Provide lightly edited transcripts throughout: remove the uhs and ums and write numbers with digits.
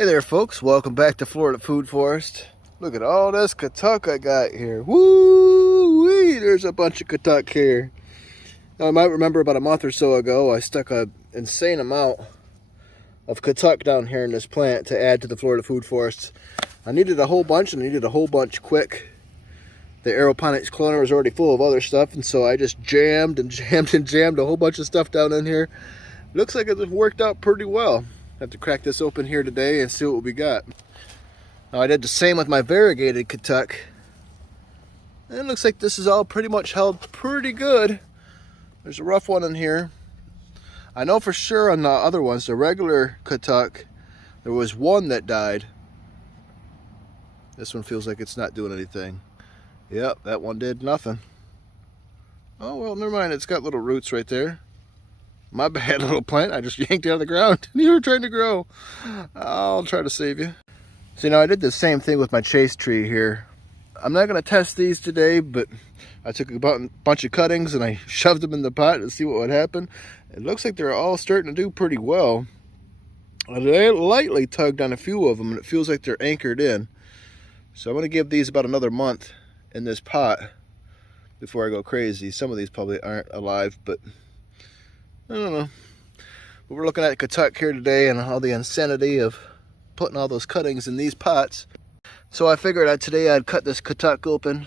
Hey there folks, welcome back to Florida Food Forest. Look at all this Katuk I got here. Woo-wee, there's a bunch of Katuk here. Now I might remember about a month or so ago I stuck an insane amount of Katuk down here in this plant to add to the Florida Food Forest. I needed a whole bunch and I needed a whole bunch quick. The aeroponics cloner was already full of other stuff, and so I just jammed and jammed and jammed a whole bunch of stuff down in here. Looks like it worked out pretty well. Have to crack this open here today and see what we got. Now I did the same with my variegated Katuk, and it looks like this is all pretty much held pretty good. There's a rough one in here. I know for sure on the other ones, the regular Katuk, there was one that died. This one feels like it's not doing anything. Yep, that one did nothing. Oh well, never mind, it's got little roots right there. My bad, little plant. I just yanked it out of the ground. You were trying to grow. I'll try to save you. So, I did the same thing with my chase tree here. I'm not going to test these today, but I took a bunch of cuttings and I shoved them in the pot to see what would happen. It looks like they're all starting to do pretty well. I lightly tugged on a few of them and it feels like they're anchored in. So I'm going to give these about another month in this pot before I go crazy. Some of these probably aren't alive, but I don't know. But we're looking at Katuk here today and all the insanity of putting all those cuttings in these pots. So I figured today I'd cut this Katuk open,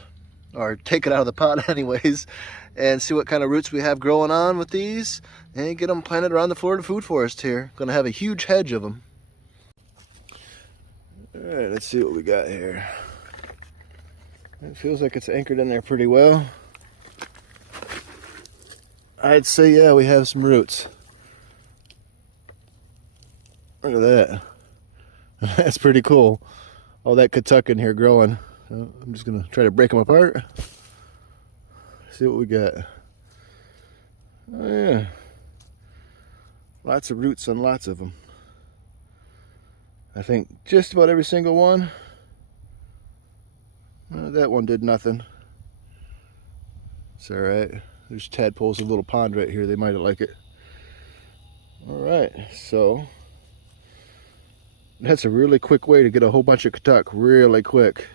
or take it out of the pot anyways, and see what kind of roots we have growing on with these and get them planted around the Florida Food Forest here. Gonna have a huge hedge of them. All right, let's see what we got here. It feels like it's anchored in there pretty well. I'd say, yeah, we have some roots. Look at that. That's pretty cool. All that Katuk in here growing. I'm just going to try to break them apart. See what we got. Oh, yeah. Lots of roots on lots of them. I think just about every single one. That one did nothing. It's all right. There's tadpoles in a little pond right here. They might like it. All right, so that's a really quick way to get a whole bunch of Katuk really quick.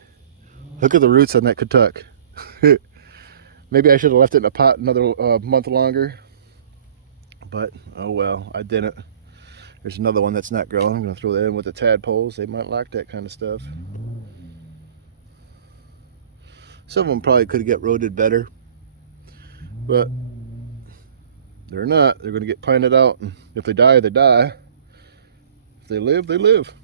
Look at the roots on that Katuk. Maybe I should have left it in a pot another month longer, but oh well, I didn't. There's another one that's not growing. I'm gonna throw that in with the tadpoles. They might like that kind of stuff. Some of them probably could get rooted better, but they're not. They're going to get planted out, and if they die, they die. If they live, they live.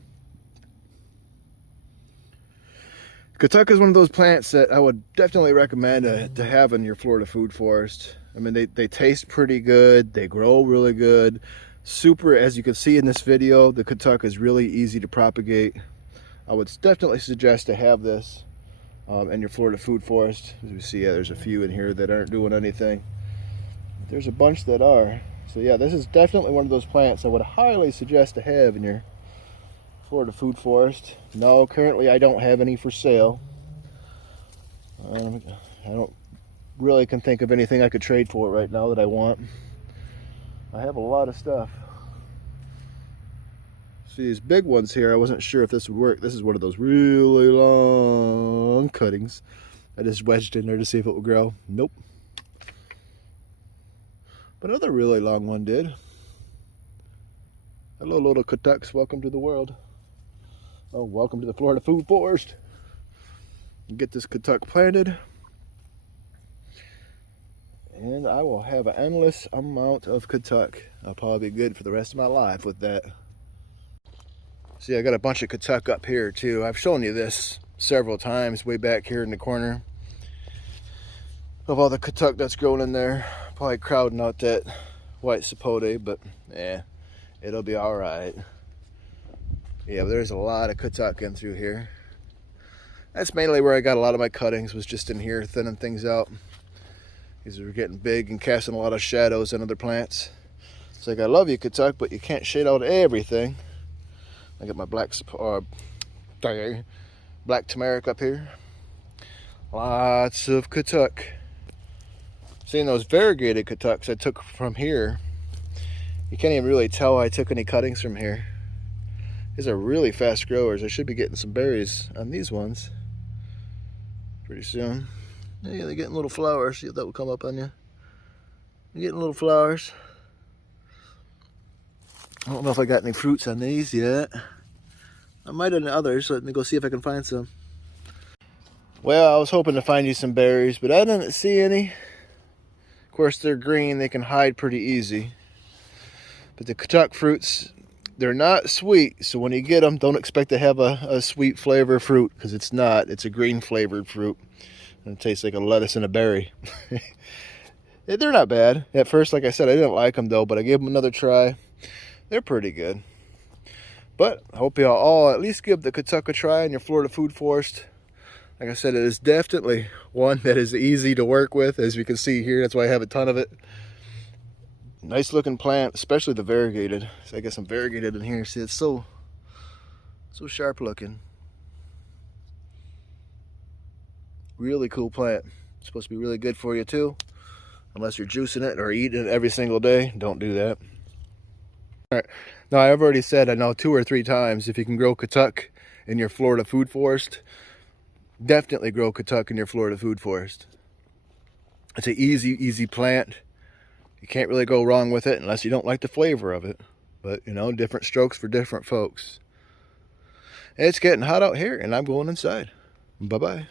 Katuk is one of those plants that I would definitely recommend to have in your Florida Food Forest. I mean, they taste pretty good. They grow really good. Super, as you can see in this video, the Katuk is really easy to propagate. I would definitely suggest to have this in your Florida Food Forest. As we see, yeah, there's a few in here that aren't doing anything. There's a bunch that are. So yeah, this is definitely one of those plants I would highly suggest to have in your Florida Food Forest. No, currently I don't have any for sale. I don't really can think of anything I could trade for right now that I want. I have a lot of stuff. See these big ones here, I wasn't sure if this would work. This is one of those really long cuttings. I just wedged in there to see if it would grow. Nope. But another really long one did. Hello little Katuks, welcome to the world. Oh, welcome to the Florida Food Forest. Get this Katuk planted. And I will have an endless amount of Katuk. I'll probably be good for the rest of my life with that. See, I got a bunch of Katuk up here too. I've shown you this several times way back here in the corner of all the Katuk that's growing in there. Probably crowding out that white sapote, but yeah, it'll be all right. Yeah, but there's a lot of Katuk in through here. That's mainly where I got a lot of my cuttings, was just in here thinning things out. These are getting big and casting a lot of shadows on other plants. It's like, I love you, Katuk, but you can't shade out everything. I got my black turmeric up here. Lots of Katuk. Seeing those variegated Katuks I took from here, you can't even really tell I took any cuttings from here. These are really fast growers. I should be getting some berries on these ones pretty soon. Yeah, they're getting little flowers. See if that will come up on you. They're getting little flowers. I don't know if I got any fruits on these yet. I might on the others. Let me go see if I can find some. Well, I was hoping to find you some berries, but I didn't see any. Of course, they're green. They can hide pretty easy. But the Katuk fruits, they're not sweet, so when you get them, don't expect to have a sweet flavor fruit, because it's not. It's a green flavored fruit, and it tastes like a lettuce and a berry. They're not bad. At first, like I said, I didn't like them though, but I gave them another try. They're pretty good. But I hope y'all all at least give the Katuk a try in your Florida food forest. Like I said, it is definitely one that is easy to work with, as you can see here. That's why I have a ton of it. Nice looking plant, especially the variegated. So I got some variegated in here. See, it's so sharp looking. Really cool plant. It's supposed to be really good for you too. Unless you're juicing it or eating it every single day, don't do that. All right. Now, I've already said, I know 2 or 3 times, if you can grow Katuk in your Florida food forest, definitely grow Katuk in your Florida food forest. It's an easy plant. You can't really go wrong with it unless you don't like the flavor of it. But, you know, different strokes for different folks. It's getting hot out here, and I'm going inside. Bye-bye.